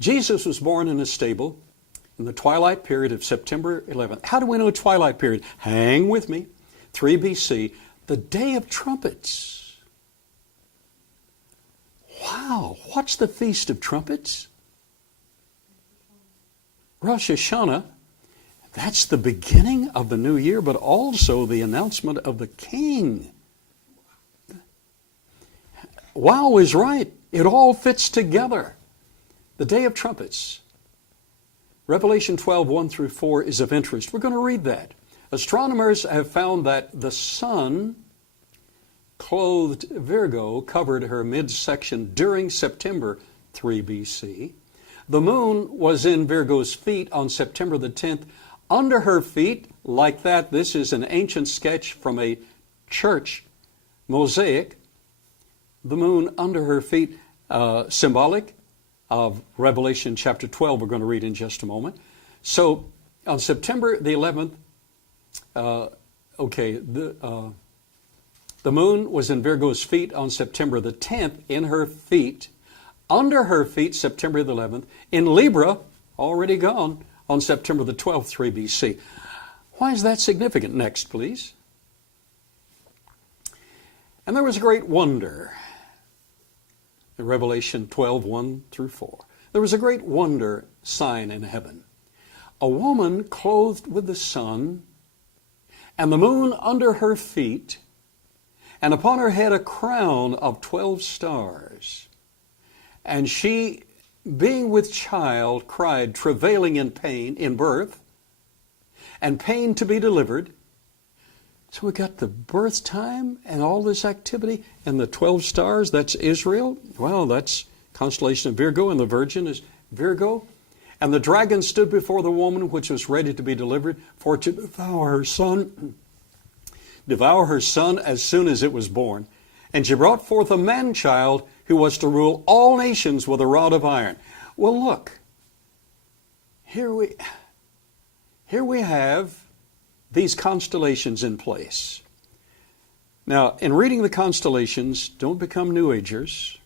Jesus was born in a stable in the twilight period of September 11th. How do we know twilight period? Hang with me. 3 BC, the Day of Trumpets. Wow, what's the Feast of Trumpets? Rosh Hashanah. That's the beginning of the new year, but also the announcement of the King. Wow is right. It all fits together. The Day of Trumpets. Revelation 12, 1 through 4 is of interest. We're going to read that. Astronomers have found that the sun clothed Virgo covered her midsection during September 3 BC. The moon was in Virgo's feet on September the 10th. Under her feet, like that, this is an ancient sketch from a church mosaic. The moon under her feet, symbolic of Revelation chapter 12, we're going to read in just a moment. So on September the 11th, the moon was in Virgo's feet on September the 10th, in her feet. Under her feet, September the 11th. In Libra, already gone, on September the 12th, 3 BC. Why is that significant? Next, please. And there was a great wonder. In Revelation 12, 1 through 4. There was a great wonder sign in heaven. A woman clothed with the sun, and the moon under her feet, and upon her head a crown of 12 stars. And she, being with child, cried, travailing in pain, in birth, and pain to be delivered. So we got the birth time and all this activity, and the 12 stars, that's Israel. Well, that's constellation of Virgo, and the Virgin is Virgo. And the dragon stood before the woman which was ready to be delivered, for to devour her son as soon as it was born. And she brought forth a man-child who was to rule all nations with a rod of iron. Well, look, here we have these constellations in place. Now, in reading the constellations, don't become New Agers.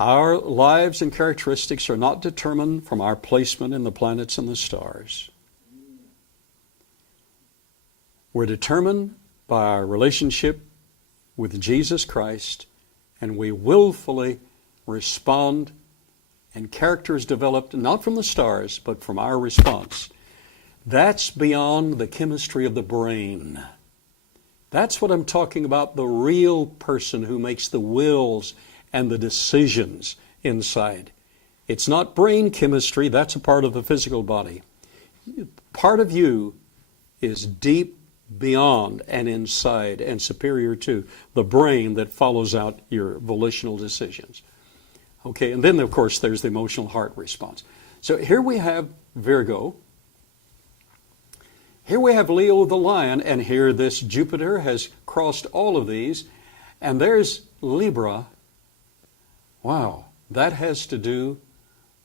Our lives and characteristics are not determined from our placement in the planets and the stars. We're determined by our relationship with Jesus Christ, and we willfully respond, and character is developed not from the stars, but from our response. That's beyond the chemistry of the brain. That's what I'm talking about, the real person who makes the wills and the decisions inside. It's not brain chemistry, that's a part of the physical body. Part of you is deep beyond and inside and superior to the brain that follows out your volitional decisions. Okay, and then of course there's the emotional heart response. So here we have Virgo. Here we have Leo the lion, and here this Jupiter has crossed all of these, and there's Libra. Wow, that has to do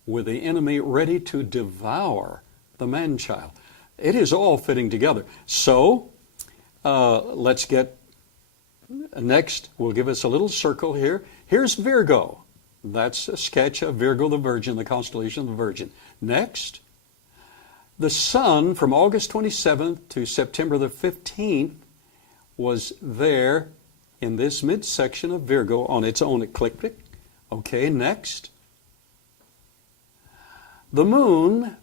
with the enemy ready to devour the man-child. It is all fitting together. So, let's get next. We'll give us a little circle here. Here's Virgo. That's a sketch of Virgo the Virgin, the constellation of the Virgin. Next. The sun from August 27th to September the 15th was there in this midsection of Virgo on its own ecliptic. Okay, next. The moon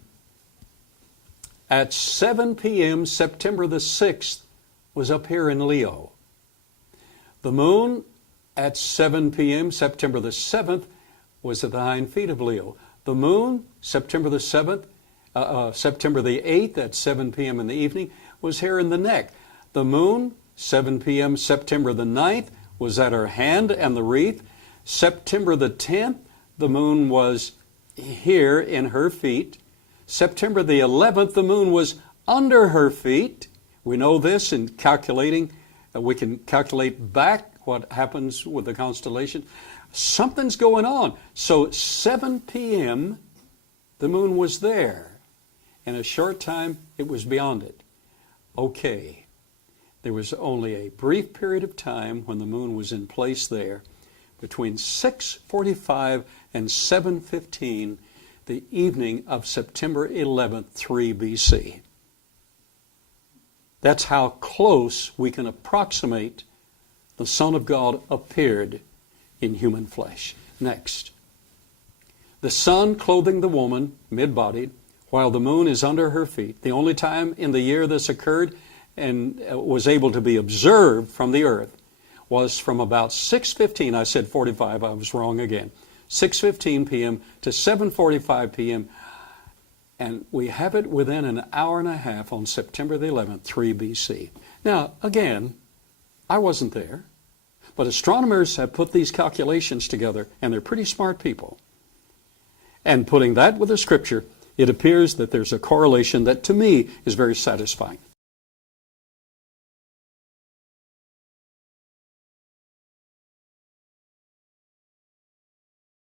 at 7 p.m. September the 6th was up here in Leo. The moon at 7 p.m. September the 7th was at the hind feet of Leo. The moon, September the 7th, September the 8th at 7 p.m. in the evening was here in the neck. The moon, 7 p.m. September the 9th, was at her hand and the wreath. September the 10th, the moon was here in her feet. September the 11th, the moon was under her feet. We know this in calculating. We can calculate back what happens with the constellation. Something's going on. So 7 p.m., the moon was there. In a short time, it was beyond it. Okay. There was only a brief period of time when the moon was in place there. between 6:45 and 7:15 the evening of September 11th, 3 BC. That's how close we can approximate the Son of God appeared in human flesh. Next. The sun clothing the woman, mid-bodied, while the moon is under her feet. The only time in the year this occurred and was able to be observed from the earth was from about 6:15, I said 45, I was wrong again, 6:15 p.m. to 7:45 p.m., and we have it within an hour and a half on September the 11th, 3 BC. Now, again, I wasn't there, but astronomers have put these calculations together, and they're pretty smart people. And putting that with the Scripture, it appears that there's a correlation that to me is very satisfying.